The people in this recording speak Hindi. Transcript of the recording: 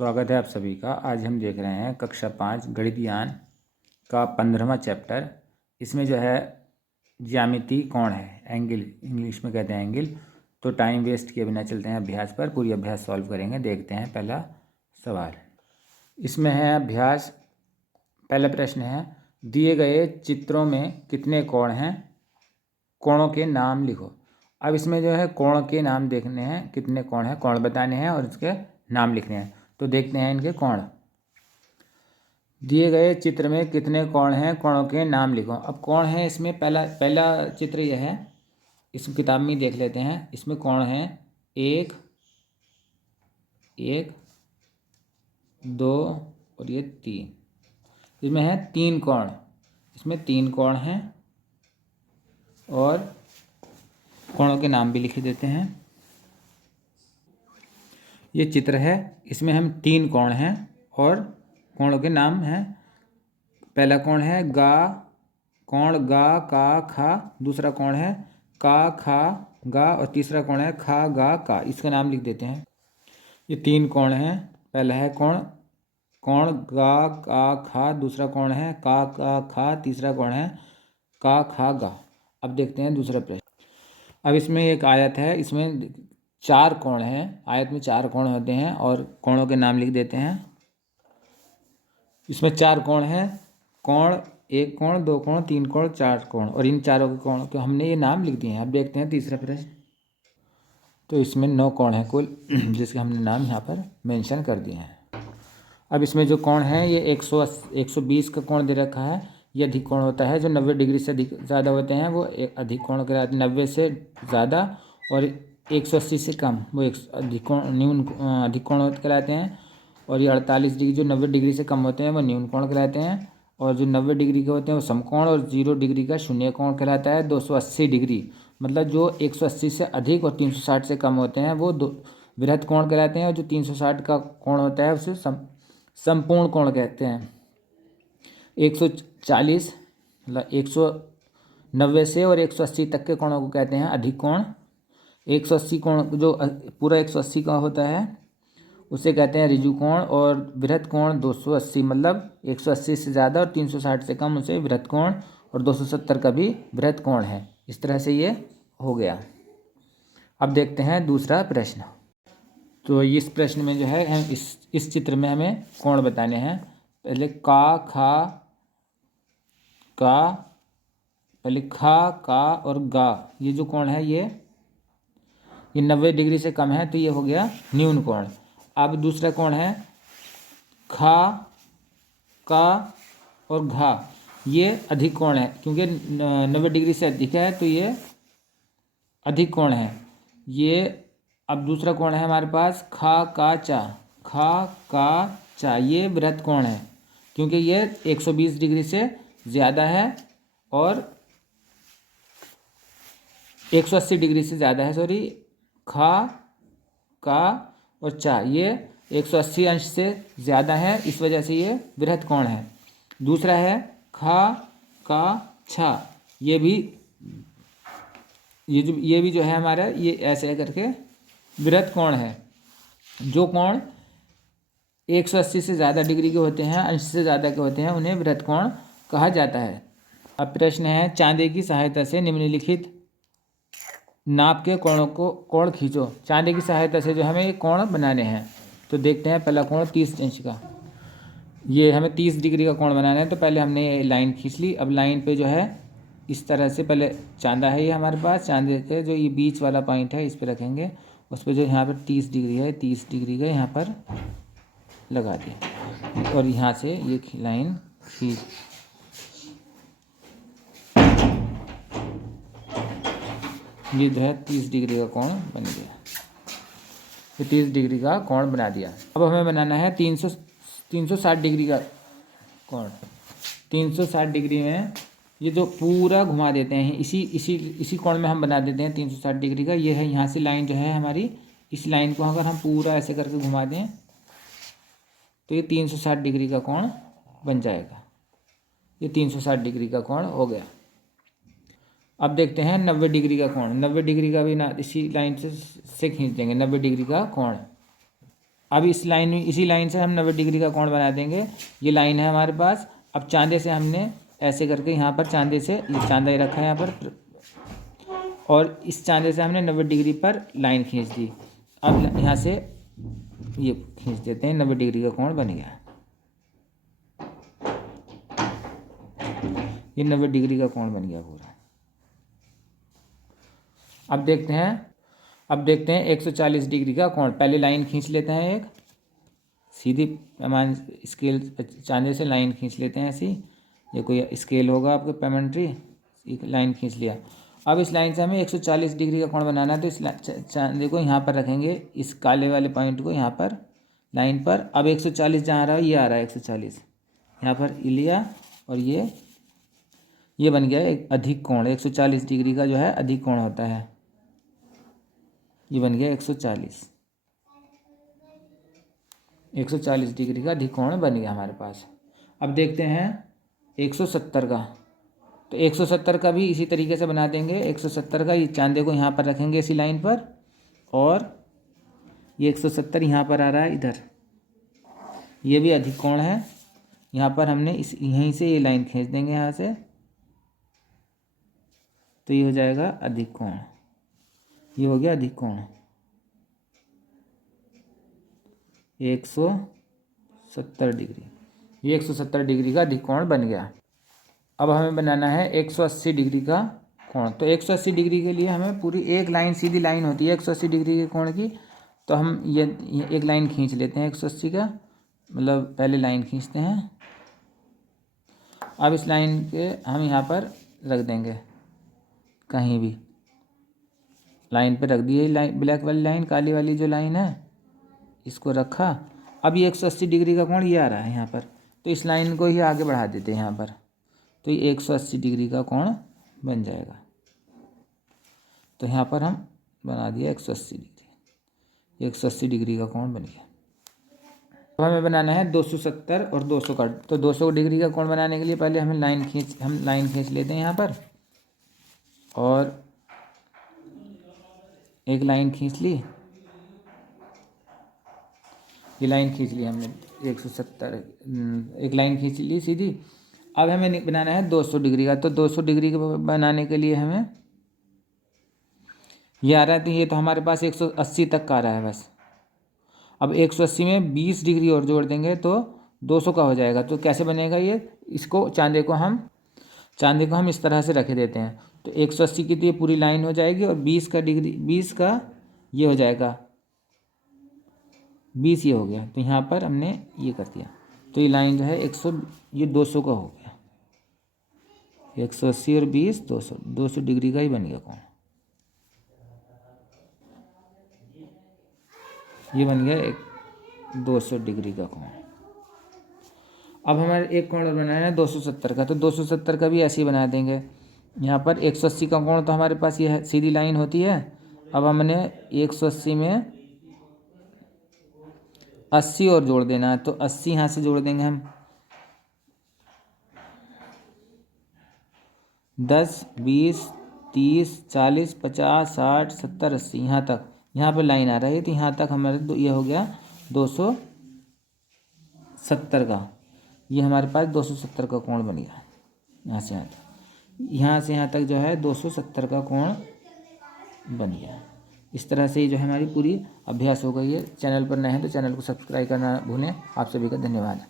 स्वागत है आप सभी का। आज हम देख रहे हैं कक्षा 5 गणित ज्ञान का 15वां चैप्टर। इसमें जो है ज्यामिति कोण है, एंगल इंग्लिश में कहते हैं एंगल। तो टाइम वेस्ट किए बिना चलते हैं अभ्यास पर, पूरी अभ्यास सॉल्व करेंगे। देखते हैं पहला सवाल। इसमें है अभ्यास। पहला प्रश्न है, दिए गए चित्रों में कितने कोण हैं, कोणों के नाम लिखो। अब इसमें जो है कोण के नाम देखने हैं, कितने कोण हैं, कोण बताने हैं और इसके नाम लिखने हैं। तो देखते हैं इनके कोण। दिए गए चित्र में कितने कोण हैं, कोणों के नाम लिखो। अब कोण है इसमें पहला चित्र यह है, इस किताब में देख लेते हैं। इसमें कोण है 1, 1, 2 और ये 3। इसमें है 3 कोण, इसमें 3 कोण हैं और कोणों के नाम भी लिख देते हैं। ये चित्र है, इसमें हम 3 कोण हैं और कोणों के नाम हैं। पहला कोण है गा, कोण गा का खा। दूसरा कोण है का खा गा और तीसरा कोण है खा गा का। इसका नाम लिख देते हैं। ये 3 कोण हैं। पहला है कोण गा का खा, दूसरा कोण है का खा, तीसरा कोण है का खा गा। अब देखते हैं दूसरा प्रश्न। अब इसमें एक आयत है, इसमें 4 कोण हैं। आयत में 4 कोण होते हैं और कोणों के नाम लिख देते हैं। इसमें 4 कोण हैं, कोण 1 कोण, 2 कोण, 3 कोण, 4 कोण, और इन चारों के कोण को हमने ये नाम लिख दिए हैं। अब देखते हैं तीसरा प्रश्न। तो इसमें 9 कोण हैं कुल, जिसके हमने नाम यहाँ पर मेंशन कर दिए हैं। अब इसमें जो कोण है ये 120 का कोण दे रखा है। ये अधिक कोण होता है, जो 90 डिग्री से ज़्यादा होते हैं वो अधिक कोण कहलाते हैं। 90 से ज़्यादा और 180 से कम वो अधिक कोण कहलाते हैं। और ये 48 डिग्री, जो 90 डिग्री से कम होते हैं वो न्यून कोण कहलाते हैं। और जो 90 डिग्री के होते हैं वो समकोण, और 0 डिग्री का शून्य कोण कहलाता है। 280 डिग्री मतलब जो 180 से अधिक और 360 से कम होते हैं वो वृहत कोण कहलाते हैं। और जो 360 का कोण होता है उसे संपूर्ण कोण कहते हैं। 140 मतलब 190 से और 180 तक के कोणों को कहते हैं अधिक कोण। 180 कोण, जो पूरा 180 का होता है उसे कहते हैं ऋजु कोण। और वृहत कोण 280 मतलब 180 से ज़्यादा और 360 से कम, उसे वृहत कोण। और 270 का भी वृहत कोण है। इस तरह से ये हो गया। अब देखते हैं दूसरा प्रश्न। तो इस प्रश्न में जो है हम इस चित्र में हमें कोण बताने हैं। पहले पहले खा का और गा, ये जो कोण है ये 90 डिग्री से कम है, तो ये हो गया न्यून कोण। अब दूसरा कोण है खा का और घा, ये अधिक कोण है, क्योंकि 90 डिग्री से अधिक है तो ये अधिक कोण है ये। अब दूसरा कोण है हमारे पास खा का चा, ये वृहत कोण है, क्योंकि ये 120 डिग्री से ज़्यादा है और 180 डिग्री से ज़्यादा है, सॉरी। खा का और चा, ये 180 अंश से ज़्यादा है, इस वजह से ये वृहत कोण है। दूसरा है खा का छा, ये भी जो है हमारा, ये ऐसे करके वृहत कोण है। जो कोण 180 से ज़्यादा डिग्री के होते हैं, अंश से ज़्यादा के होते हैं, उन्हें वृहत कोण कहा जाता है। अब प्रश्न है, चांदे की सहायता से निम्नलिखित नाप के कोण खींचो। चांदे की सहायता से जो हमें ये कोण बनाने हैं, तो देखते हैं। पहला कोण 30 इंच का, ये हमें 30 डिग्री का कोण बनाना है। तो पहले हमने ये लाइन खींच ली। अब लाइन पे जो है इस तरह से, पहले चांदा है ये हमारे पास, चांदे के जो ये बीच वाला पॉइंट है इस पर रखेंगे। उस पर जो यहाँ पर 30 डिग्री है, 30 डिग्री का यहाँ पर लगा दिया और यहाँ से ये लाइन खींच, ये जो है 30 डिग्री का कोण बन गया। ये 30 डिग्री का कोण बना दिया। अब हमें बनाना है 360 डिग्री का कोण। 360 डिग्री में ये जो पूरा घुमा देते हैं, इसी कोण में हम बना देते हैं 360 डिग्री का। ये है यहाँ से लाइन जो है हमारी, इस लाइन को अगर हम पूरा ऐसे करके घुमा दें तो ये 360 डिग्री का कोण बन जाएगा। ये 360 डिग्री का कोण हो गया। अब देखते हैं 90 डिग्री का कोण। 90 डिग्री का भी ना इसी लाइन से खींच देंगे 90 डिग्री का कोण। अब इस लाइन में, इसी लाइन से हम 90 डिग्री का कोण बना देंगे। ये लाइन है हमारे पास। अब चांदे से हमने ऐसे करके यहाँ पर चांदे से, ये चांदा ही रखा है यहाँ पर, और इस चांदे से हमने 90 डिग्री पर लाइन खींच दी। अब यहाँ से ये खींच देते हैं, 90 डिग्री का कोण बन गया। ये 90 डिग्री का कोण बन गया पूरा। अब देखते हैं 140 डिग्री का कोण। पहले लाइन खींच लेते हैं, एक सीधी पैमान स्केल चांदे से लाइन खींच लेते हैं ऐसी। ये कोई स्केल होगा आपके पैमामेट्री, एक लाइन खींच लिया। अब इस लाइन से हमें 140 डिग्री का कोण बनाना है, तो इस चांदे को यहाँ पर रखेंगे, इस काले वाले पॉइंट को यहाँ पर लाइन पर। अब 140 जहाँ आ रहा है, ये आ रहा है 140, यहाँ पर लिया, और ये बन गया एक अधिक कोण। 140 डिग्री का जो है अधिक कोण होता है, ये बन गया 140 डिग्री का अधिक कोण बन गया हमारे पास। अब देखते हैं 170 का, तो 170 का भी इसी तरीके से बना देंगे। 170 का, ये चांदे को यहाँ पर रखेंगे इसी लाइन पर, और ये 170 यहाँ पर आ रहा है इधर, ये भी अधिक कोण है। यहाँ पर हमने यहीं से ये लाइन खींच देंगे यहाँ से, तो ये हो जाएगा अधिक कोण। ये हो गया अधिक कोण 170 डिग्री। ये 170 डिग्री का अधिक कोण बन गया। अब हमें बनाना है 180 डिग्री का कोण। तो 180 डिग्री के लिए हमें पूरी एक लाइन, सीधी लाइन होती है 180 डिग्री के कोण की। तो हम ये एक लाइन खींच लेते हैं 180 का, मतलब पहले लाइन खींचते हैं। अब इस लाइन के हम यहाँ पर रख देंगे, कहीं भी लाइन पे रख दी है। लाइन ब्लैक वाली लाइन, काली वाली जो लाइन है, इसको रखा। अब ये 180 डिग्री का कोण ये आ रहा है यहाँ पर, तो इस लाइन को ही आगे बढ़ा देते हैं यहाँ पर, तो ये 180 डिग्री का कोण बन जाएगा। तो यहाँ पर हम बना दिया 180 डिग्री, 180 डिग्री का कोण बन गया। अब हमें बनाना है 270 और 200 का। तो 200 डिग्री का कोण बनाने के लिए पहले हम लाइन खींच लेते हैं यहाँ पर, और एक लाइन खींच ली, ये लाइन खींच ली हमने 170, एक लाइन खींच ली सीधी। अब हमें बनाना है 200 डिग्री का। तो 200 डिग्री का बनाने के लिए हमें ये आ रहा है, तो ये तो हमारे पास 180 तक का आ रहा है बस। अब 180 में 20 डिग्री और जोड़ देंगे तो 200 का हो जाएगा। तो कैसे बनेगा ये, इसको चांदे को हम इस तरह से रखे देते हैं। तो 180 की तो ये पूरी लाइन हो जाएगी, और 20 का ये हो जाएगा 20, ये हो गया। तो यहाँ पर हमने ये कर दिया, तो ये लाइन जो है 200 का हो गया। 180 और 20, 200 डिग्री का ही बन गया कोण। ये बन गया 200 डिग्री का कोण। अब हमारे एक कोण और बनाना है 270 का। तो 270 का भी ऐसे ही बना देंगे। यहाँ पर 180 का कोण तो हमारे पास ये है, सीधी लाइन होती है। अब हमने 180 में 80 और जोड़ देना है, तो 80 यहाँ से जोड़ देंगे हम। 10, 20, 30, 40, 50, 60, 70, 80, यहाँ तक, यहाँ पर लाइन आ रही है। तो यहाँ तक हमारे ये हो गया 270 का। ये हमारे पास 270 का कोण बन गया। यहाँ से यहाँ तक जो है 270 का कोण बन गया। इस तरह से ये जो है हमारी पूरी अभ्यास हो गई है। चैनल पर नए हैं तो चैनल को सब्सक्राइब करना भूलें। आप सभी का धन्यवाद।